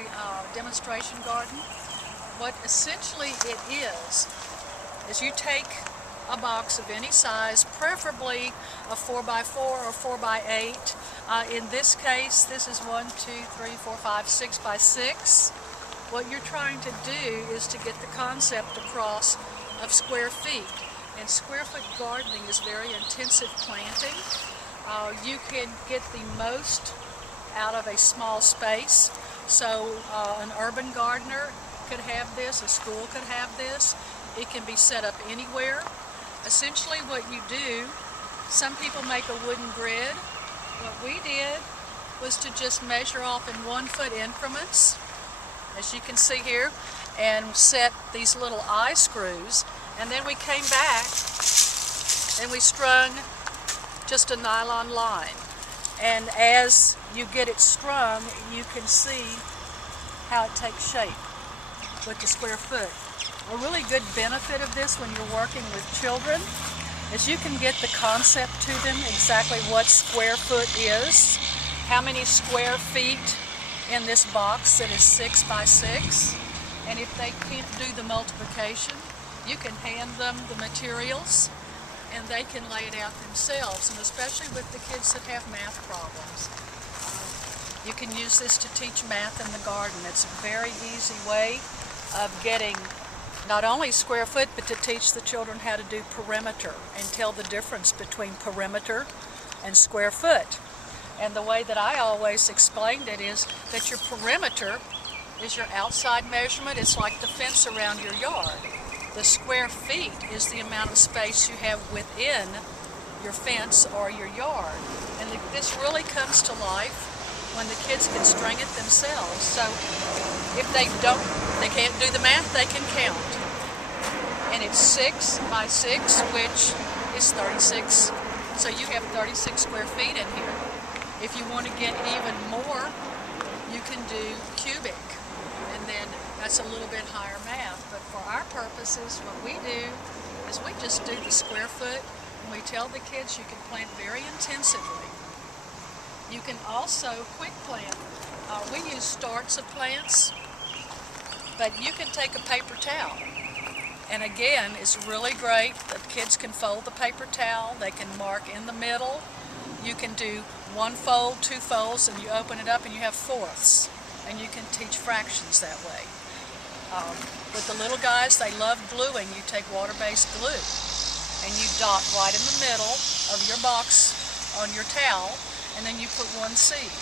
a demonstration garden. What essentially it is you take a box of any size, preferably a 4x4 or 4x8. In this case, this is 1, 2, 3, 4, 5, 6x6. What you're trying to do is to get the concept across of square feet. And square foot gardening is very intensive planting. You can get the most out of a small space. So an urban gardener could have this, a school could have this. It can be set up anywhere. Essentially what you do, some people make a wooden grid. What we did was to just measure off in 1 foot increments, as you can see here, and set these little eye screws. And then we came back and we strung just a nylon line. And as you get it strung, you can see how it takes shape with the square foot. A really good benefit of this when you're working with children is you can get the concept to them, exactly what square foot is, how many square feet in this box that is 6x6, and if they can't do the multiplication, you can hand them the materials and they can lay it out themselves, and especially with the kids that have math problems. You can use this to teach math in the garden. It's a very easy way of getting not only square foot, but to teach the children how to do perimeter and tell the difference between perimeter and square foot. And the way that I always explained it is that your perimeter is your outside measurement. It's like the fence around your yard. The square feet is the amount of space you have within your fence or your yard. And this really comes to life when the kids can string it themselves. So if they can't do the math, they can count. And it's 6x6, which is 36. So you have 36 square feet in here. If you want to get even more, you can do cubic. And then that's a little bit higher math. But for our purposes, what we do is we just do the square foot, and we tell the kids you can plant very intensively. You can also quick plant. We use starts of plants, but you can take a paper towel. And again, it's really great. The kids can fold the paper towel. They can mark in the middle. You can do 1 fold, 2 folds, and you open it up and you have fourths. And you can teach fractions that way. With the little guys, they love gluing. You take water-based glue and you dot right in the middle of your box on your towel, and then you put 1 seed.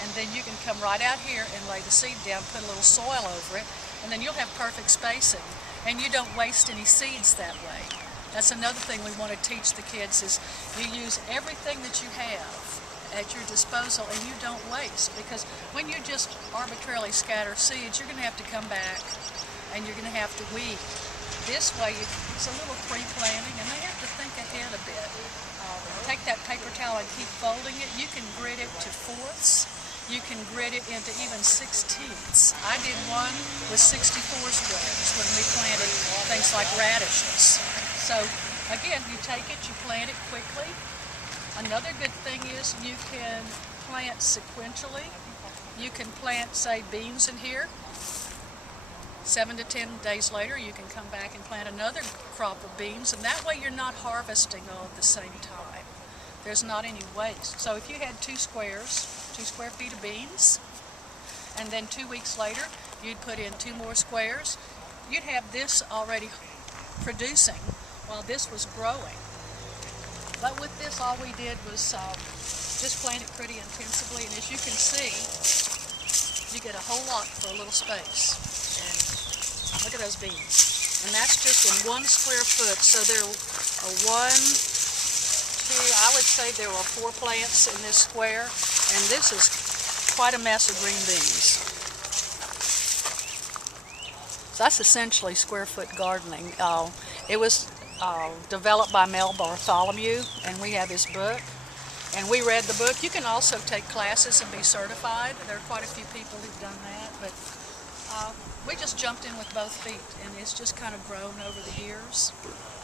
And then you can come right out here and lay the seed down, put a little soil over it, and then you'll have perfect spacing. And you don't waste any seeds that way. That's another thing we want to teach the kids is you use everything that you have at your disposal and you don't waste, because when you just arbitrarily scatter seeds, you're going to have to come back and you're going to have to weed. This way it's a little pre-planting, and they have to think ahead a bit. Take that paper towel and keep folding it. You can grid it to fourths. You can grid it into even 16ths. I did one with 64 squares when we planted things like radishes. So again, you take it, you plant it quickly. Another good thing is you can plant sequentially. You can plant, say, beans in here. 7 to 10 days later, you can come back and plant another crop of beans, and that way you're not harvesting all at the same time. There's not any waste. So if you had 2 squares, 2 square feet of beans, and then 2 weeks later you'd put in 2 more squares, you'd have this already producing while this was growing. But with this, all we did was just plant it pretty intensively, and as you can see, you get a whole lot for a little space. And look at those beans. And that's just in 1 square foot. So there are 1, 2, I would say there are 4 plants in this square, and this is quite a mess of green beans. So that's essentially square foot gardening. It was developed by Mel Bartholomew, and we have his book. And we read the book. You can also take classes and be certified. There are quite a few people who've done that, but we just jumped in with both feet, and it's just kind of grown over the years.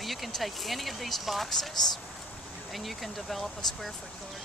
You can take any of these boxes and you can develop a square foot garden.